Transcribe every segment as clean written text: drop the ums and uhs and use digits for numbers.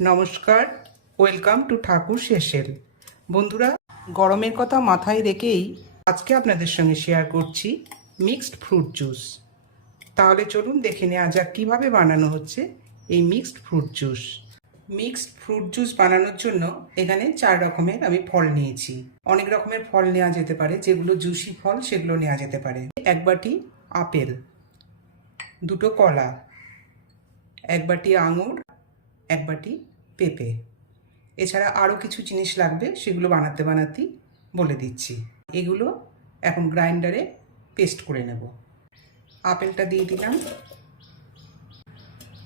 নমস্কার, welcome to ঠাকুর শেষেল। বন্ধুরা, গরমের কথা মাথায় রেখেই আজকে আপনাদের সঙ্গে শেয়ার করছি মিক্সড ফ্রুট জুস। তাহলে চলুন দেখে নেওয়া যাক কীভাবে বানানো হচ্ছে এই mixed fruit juice. Mixed fruit juice বানানোর জন্য এখানে 4 রকমের আমি ফল নিয়েছি। অনেক রকমের ফল নেওয়া যেতে পারে, যেগুলো জুসি ফল সেগুলো নেওয়া যেতে পারে। 1 বাটি আপেল, 2টো কলা, 1 বাটি আঙুর, 1 বাটি পেঁপে। এছাড়া আরও কিছু জিনিস লাগবে, সেগুলো বানাতেই বলে দিচ্ছি। এগুলো এখন গ্রাইন্ডারে পেস্ট করে নেব। আপেলটা দিয়ে দিলাম,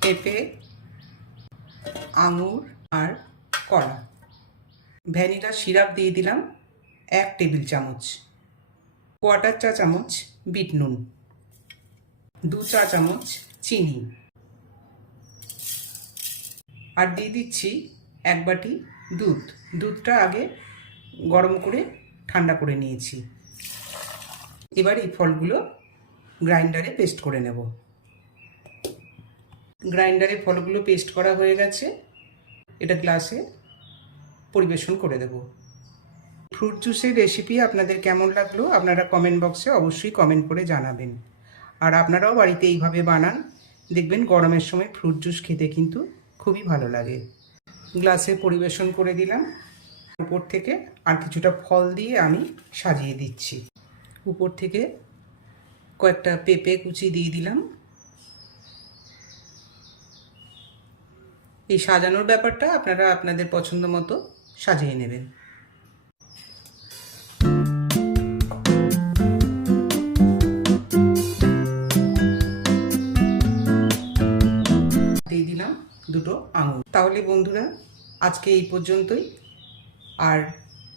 পেঁপে, আঙুর আর কলা। ভ্যানিলা সিরাপ দিয়ে দিলাম 1 টেবিল চামচ, 1/4 চা চামচ বিট নুন, 2 চা চামচ চিনি, আর দিয়ে দিচ্ছি 1 বাটি দুধ। দুধটা আগে গরম করে ঠান্ডা করে নিয়েছি। এবার এই ফলগুলো গ্রাইন্ডারে পেস্ট করে নেব। গ্রাইন্ডারে ফলগুলো পেস্ট করা হয়ে গেছে, এটা গ্লাসে পরিবেশন করে দেব। ফ্রুট জুসের রেসিপি আপনাদের কেমন লাগলো আপনারা কমেন্ট বক্সে অবশ্যই কমেন্ট করে জানাবেন। আর আপনারাও বাড়িতে এইভাবে বানান, দেখবেন গরমের সময় ফ্রুট জুস খেতে কিন্তু খুবই ভালো লাগে। গ্লাসে পরিবেশন করে দিলাম। উপর থেকে আর কিছুটা ফল দিয়ে আমি সাজিয়ে দিচ্ছি। উপর থেকে কয়েকটা পেঁপে কুচি দিয়ে দিলাম। এই সাজানোর ব্যাপারটা আপনারা আপনাদের পছন্দ মতো সাজিয়ে নেবেন। দিয়ে দিলাম 2টো আঙুর। তাহলে বন্ধুরা, আজকে এই পর্যন্তই। আর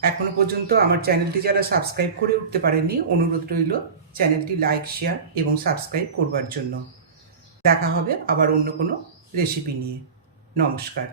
এখনো পর্যন্ত আমার চ্যানেলটি যারা সাবস্ক্রাইব করে উঠতে পারেননি, অনুরোধ রইল চ্যানেলটি লাইক, শেয়ার এবং সাবস্ক্রাইব করবার জন্য। দেখা হবে আবার অন্য কোনো রেসিপি নিয়ে। নমস্কার।